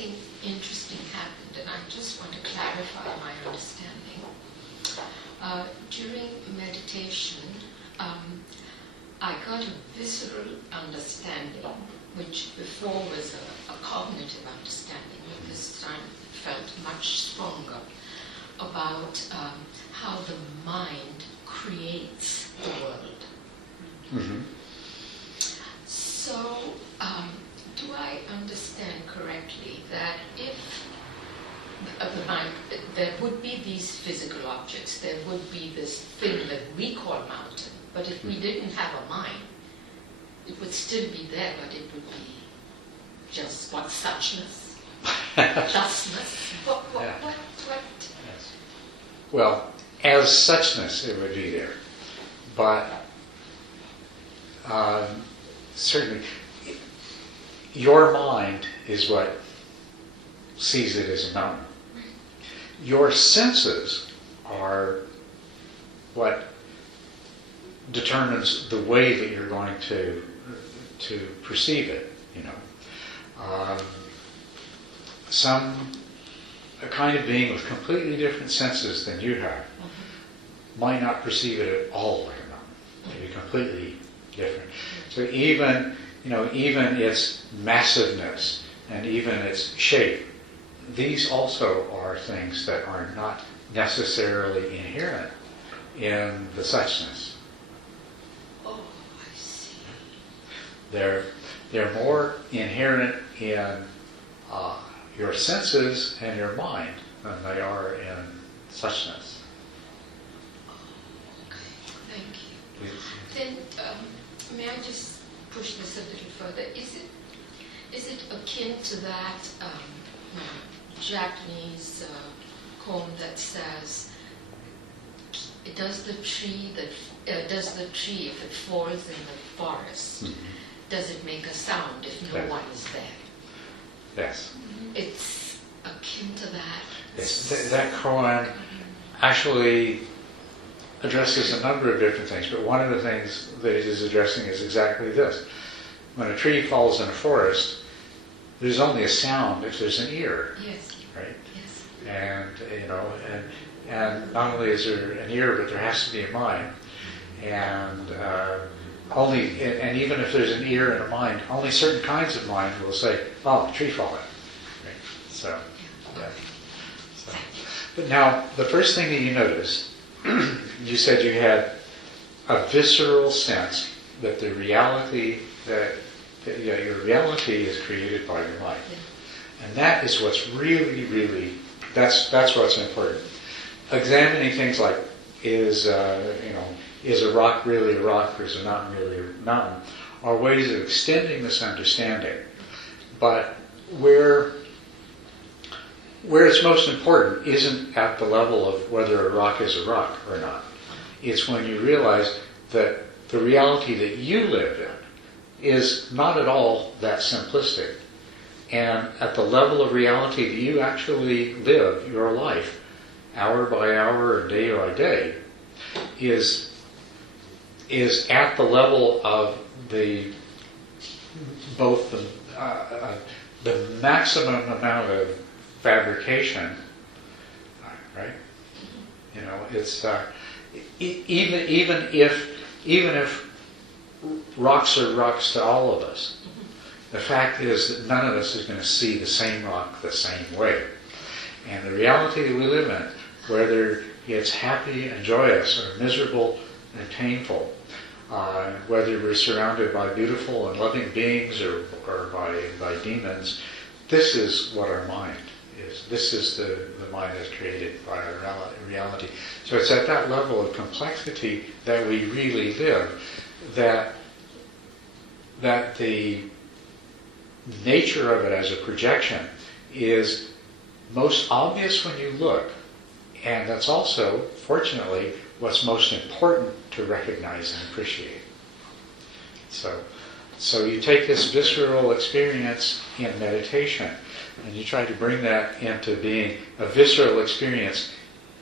something interesting happened, and I just want to clarify my understanding. During meditation, I got a visceral understanding, which before was a cognitive understanding, but this time felt much stronger, about how the mind creates the world. Mm-hmm. So, do I understand correctly that if the mind, there would be these physical objects, there would be this thing that we call mountain, but if we didn't have a mind, it would still be there, but it would be just what, suchness? Justness? What? Yes. Well, as suchness it would be there. But certainly your mind is what sees it as a mountain. Your senses are what determines the way that you're going to perceive it, you know. A kind of being with completely different senses than you have might not perceive it at all like a mountain. It would be completely different. So even its massiveness and even its shape, these also are things that are not necessarily inherent in the suchness. Oh, I see. They're more inherent in your senses and your mind than they are in suchness. Okay, thank you. Then, may I just push this a little further? Is it akin to that Japanese poem that says, does the tree if it falls in the forest, does it make a sound if no one is there? Yes. It's akin to that. Yes. That koan actually addresses a number of different things, but one of the things that it is addressing is exactly this. When a tree falls in a forest, there's only a sound if there's an ear. Yes. Right? Yes. And not only is there an ear, but there has to be a mind. And even if there's an ear and a mind, only certain kinds of mind will say, "Oh, tree falling." Right? So, yeah. But now, the first thing that you notice, you said you had a visceral sense that the reality your reality is created by your mind, and that is what's really that's what's important. Examining things like is a rock really a rock, or is a mountain really a mountain, are ways of extending this understanding. But where it's most important isn't at the level of whether a rock is a rock or not. It's when you realize that the reality that you live in is not at all that simplistic. And at the level of reality that you actually live your life, hour by hour or day by day, is at the level of both the maximum amount of fabrication, right? You know, it's even if rocks are rocks to all of us, the fact is that none of us is going to see the same rock the same way. And the reality that we live in, whether it's happy and joyous or miserable and painful, whether we're surrounded by beautiful and loving beings or by demons, this is what our mind is. This is the mind that's created by our reality. So it's at that level of complexity that we really live, that the nature of it as a projection is most obvious when you look, and that's also, fortunately, what's most important to recognize and appreciate. So you take this visceral experience in meditation, and you try to bring that into being a visceral experience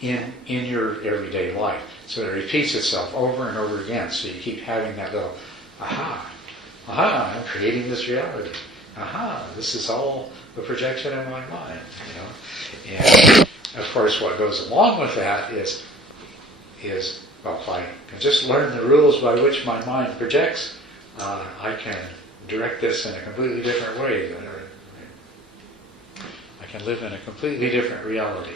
in your everyday life. So it repeats itself over and over again. So you keep having that little, aha, I'm creating this reality. aha, this is all the projection in my mind, And of course, what goes along with that is well, if I can just learn the rules by which my mind projects, I can direct this in a completely different way. I can live in a completely different reality.